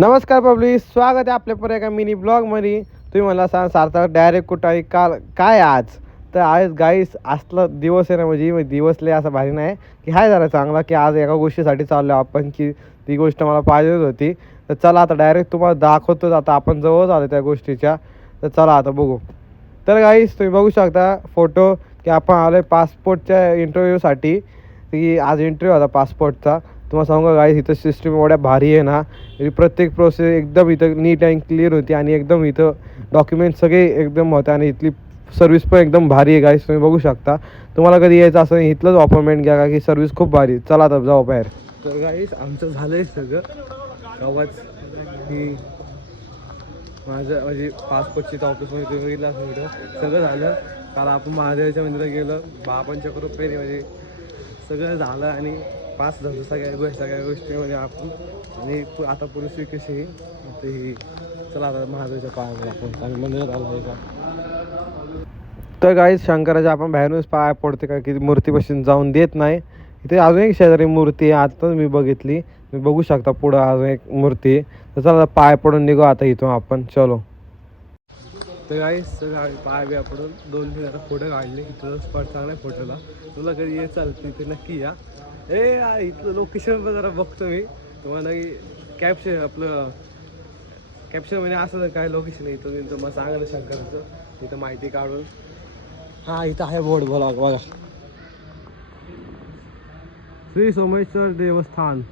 नमस्कार पब्लिक, स्वागत आहे आपल्या परत एका मिनी ब्लॉगमध्ये. तुम्ही मला सांग सार्थक डायरेक्ट कुठं आहे, काल काय आज? तर आज गाईस असला दिवस आहे ना, म्हणजे दिवस लय असा भारी नाही की हाय जरा चांगला, की आज एका गोष्टीसाठी चाललो आपण, की ती गोष्ट मला पाहिजेच होती. तर चला आता डायरेक्ट तुम्हाला दाखवतोच. आता आपण जवळ आलो त्या गोष्टीच्या. तर चला आता बघू. तर गाईस तुम्ही बघू शकता फोटो, की आपण आलो आहे पासपोर्टच्या इंटरव्ह्यूसाठी. की आज इंटरव्ह्यू होता पासपोर्टचा. तुम्हाला सांगू गाईस, इथं सिस्टम एवढ्या भारी आहे ना, प्रत्येक प्रोसेस एकदम इथं नीट अँड क्लिअर होती आणि एकदम इथं डॉक्युमेंट सगळे एकदम होते आणि इथली सर्व्हिस पण एकदम भारी आहे गाईस. तुम्ही बघू शकता. तुम्हाला कधी यायचं असं इथलंच अपॉइंटमेंट घ्या, का की सर्व्हिस खूप भारी. चला आता जाऊ बाहेर. तर गाईस आमचं झालं आहे सगळं गावात, की माझं म्हणजे पासपोर्टची ऑफिसमध्ये तुम्ही बघितलं असं व्हिडिओ सगळं झालं. काल आपण महादेवाच्या मंदिरात गेलो, बाबांच्या कृपेने म्हणजे सगळं झालं आणि पास झालं सगळ्या गोष्टीमध्ये आपण. आणि आता परिस्थिती कशी आहे ते ही. चला आता महादेवाच्या पायाला आपण मंदिरात आलो का. तर गाईस शंकराच्या आपण बाहेरूनच पाया पडते, का की मूर्तीपासून जाऊन देत नाही. इथे अजून एक शेजारी मूर्ती आहे, आताच मी बघितली. तुम्ही बघू शकता पुढं अजून एक मूर्ती आहे. तर चला पाय पडून निघू आता इथून आपण. चलो. तर गाईस सगळं पाय बिया पडून 2-3 आता फोटो काढले. इथं स्पॉट चांगला आहे फोटोला. तुला कधी ये चालतं इथे नक्की या. इथलं लोकेशन पण जरा बघतो मी तुम्हाला, की कॅप्शन आपलं कॅप्शनमध्ये असं काय लोकेशन आहे इथं तुम्हाला सांगलं शंकरचं इथं माहिती काढून. हां इथं आहे बोर्ड, बोला बघा, श्री सोमेश्वर देवस्थान,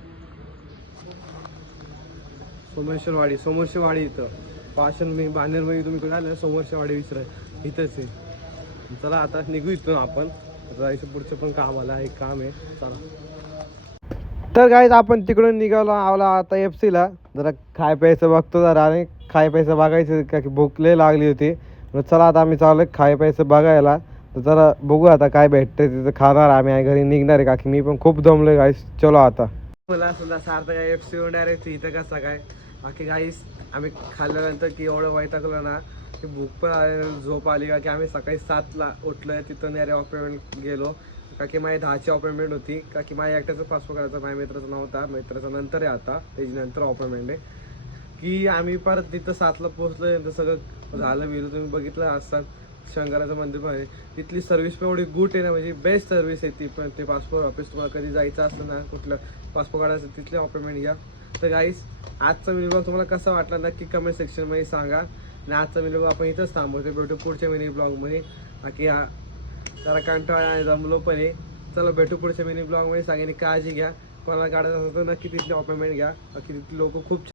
सोमेश्वरवाडी इथं पाषण मी बानेरमध्ये तुम्ही कुठे आलं सोमेश्वरवाडी विसरा इथंच आहे. चला आता निघू इथून आपण. जायचं पुढचं पण काम आलं, एक काम आहे. चला. तर गाईज आपण तिकडून निघालो आवला आता एफसीला. जरा खाय प्यायचं बघतो जरा, आणि खाय प्यायचं बघायचं का की भूक लय लागली होती. चला आता आम्ही चालू खाय प्यायचं बघायला. तर जरा बघू आता काय भेटतं तिथं खाणार. आम्ही घरी निघणार आहे, का की मी पण खूप दमलोय गाईस. चलो आता. मला सुद्धा सार्थक एफ सी डायरेक्ट इथं कसा काय बाकी गाईस. आम्ही खाल्ल्यानंतर की एवढं वैतागलं ना, की भूक पण आली, झोप आली. का की आम्ही सकाळी 7ला उठलो आहे, तिथं नेरे अपॉइंटमेंट गेलो. का की माझी 10ची अपॉइंटमेंट होती. का की माझ्या एकट्याचं पासपोर्ट करायचा, माझ्या मित्राचा नव्हता. मित्राचा नंतर आहे आता, त्याच्यानंतर अपॉइंटमेंट आहे. की आम्ही परत तिथं 7ला पोहोचलो. सगळं झालं बिलं तुम्ही बघितलं असतात. शंकराचं मंदिर पण आहे. तिथली सर्व्हिस पण एवढी गुड आहे ना, म्हणजे बेस्ट सर्व्हिस आहे ती पण. ते पासपोर्ट ऑफिस तुम्हाला कधी जायचं असतं ना, कुठलं पासपोर्ट काढायचं तिथले अपॉइंटमेंट घ्या. तर गाईस आजचा मिनी ब्लॉग तुम्हाला कसा वाटला नक्की कमेंट सेक्शनमध्ये सांगा. आणि आजचा मिनी ब्लॉग आपण इथंच थांबवतो. भेटू पुढच्या मिनी ब्लॉगमध्ये. बाकी हा जरा कंटाळा जमलो पण आहे. चला भेटू पुढच्या मिनी ब्लॉगमध्ये. सगळ्यांनी काळजी घ्या. कोणाला काढायचं असेल तर नक्की तिथली अपॉइंटमेंट घ्या. बाकी तिथली लोक खूप